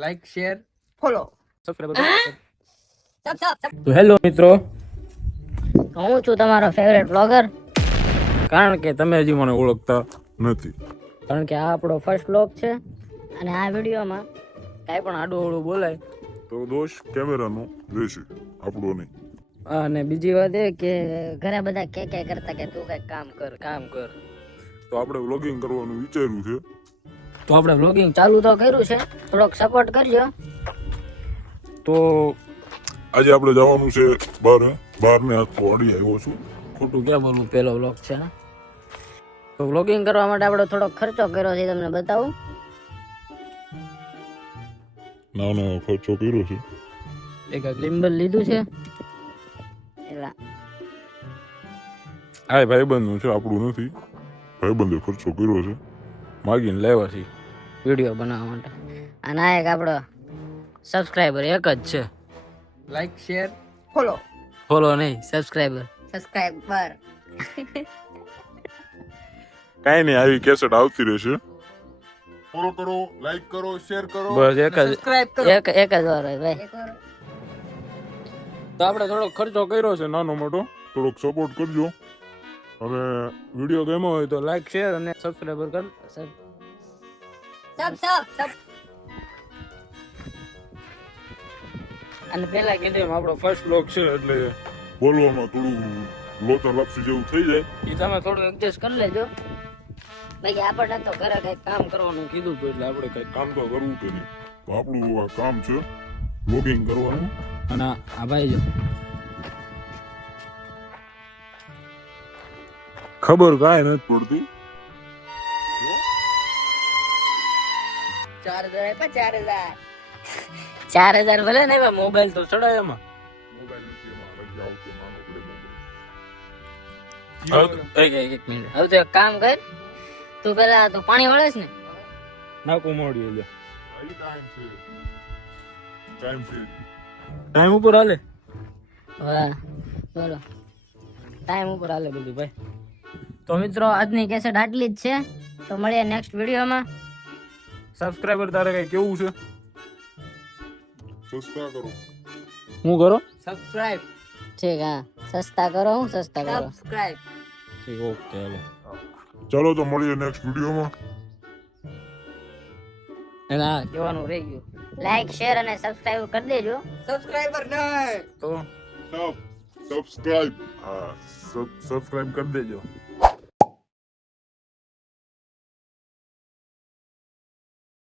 Like share follow subscribe તો hello મિત્રો, હું છું તમારો ફેવરેટ બ્લોગર. કારણ કે તમે હજી મને ઓળખતા નથી. કારણ કે આ આપણો ફર્સ્ટ બ્લોગ છે અને આ વિડીયોમાં કાંઈ પણ આડું અવળું બોલાય તો દોષ કેમેરાનો રહેશે, આપણો નહીં. અને બીજી વાત એ કે ઘરે બધા કે કરતા કે તું કઈક કામ કર. તો આપણે વ્લોગિંગ કરવાનું વિચાર્યું છે. તો આપણે બ્લોગિંગ ચાલુ તો કર્યું છે, થોડોક સપોર્ટ કરજો. તો આજે આપણે જવાનું છે બહારને હાથ વાડી આવ્યો છું. ખોટું ક્યાં બોલવું, પહેલો બ્લોગ છે ને. તો વ્લોગિંગ કરવા માટે આપણે થોડોક ખર્ચો કર્યો છે, તમને બતાવું. નાનો ખર્ચો કર્યો છે. એક ગિમ્બલ લીધું છે. એલા આ ભાઈબંધનું છે, આપણું નથી. ભાઈબંધે ખર્ચો કર્યો છે, માગીને લાવ્યા છે વિડીયો બનાવવા માટે. અને આ એક આપણો સબસ્ક્રાઇબર એક જ છે. Like share follow. ફોલો નહીં, સબસ્ક્રાઇબર. કાંઈ નહીં, આવી કેસેટ આવતી રહેશે. ફોલો કરો, લાઈક કરો, શેર કરો. બસ એક જ સબસ્ક્રાઇબ કરો. એક જ વાર હોય ભાઈ. તો આપણે થોડોક ખર્ચો કર્યો છે, નાનો મોટો. થોડોક સપોર્ટ કરજો. હવે વિડીયો ગમ્યો હોય તો લાઈક શેર અને સબસ્ક્રાઇબર કર. અને પેલા કીધું એમ આપણો ફર્સ્ટ બ્લોગ છે એટલે બોલવામાં થોડું લોચા લાપસી જેવું થઈ જાય. એ તમે થોડું એડજસ્ટ કરી લેજો. ભાઈ આપણને તો ઘરે કઈક કામ કરવાનું કીધું હતું એટલે આપણે કઈ કામ તો કરવું કે નહીં. તો આપણું આ કામ છે વ્લોગિંગ કરવાનું. અને આ ભાઈ જો ખબર કાંઈ નથી પડતી. 4000 ભલે ને મોબાઈલ તો ચડાય એમાં. એક મિનિટ. હવે તો એક કામ કર, તું પેલા તું પાણી વળેસ ને. નાકું મોડી લે. ટાઈમ ઉપર હાલે. વાહ બોલો, ટાઈમ ઉપર હાલે બધું ભાઈ. તો મિત્રો આજની કેસેટ આટલી જ છે. તો મળીએ નેક્સ્ટ વિડીયોમાં. સબસ્ક્રાઇબર તારે કઈ કેવું છે? સસ્તા કરો. હું કરો? સબસ્ક્રાઇબ. ઠીક, હા સસ્તા કરો. હું સસ્તા કરો. સબસ્ક્રાઇબ. ઠીક, ઓકે હાલો. ચાલો તો મળીએ નેક્સ્ટ વિડીયોમાં. એના કહેવાનું રહી ગયું. લાઈક શેર અને સબસ્ક્રાઇબ કરી દેજો. સબસ્ક્રાઇબર નહીં તો સબસ્ક્રાઇબ. હા, સબસ્ક્રાઇબ કરી દેજો.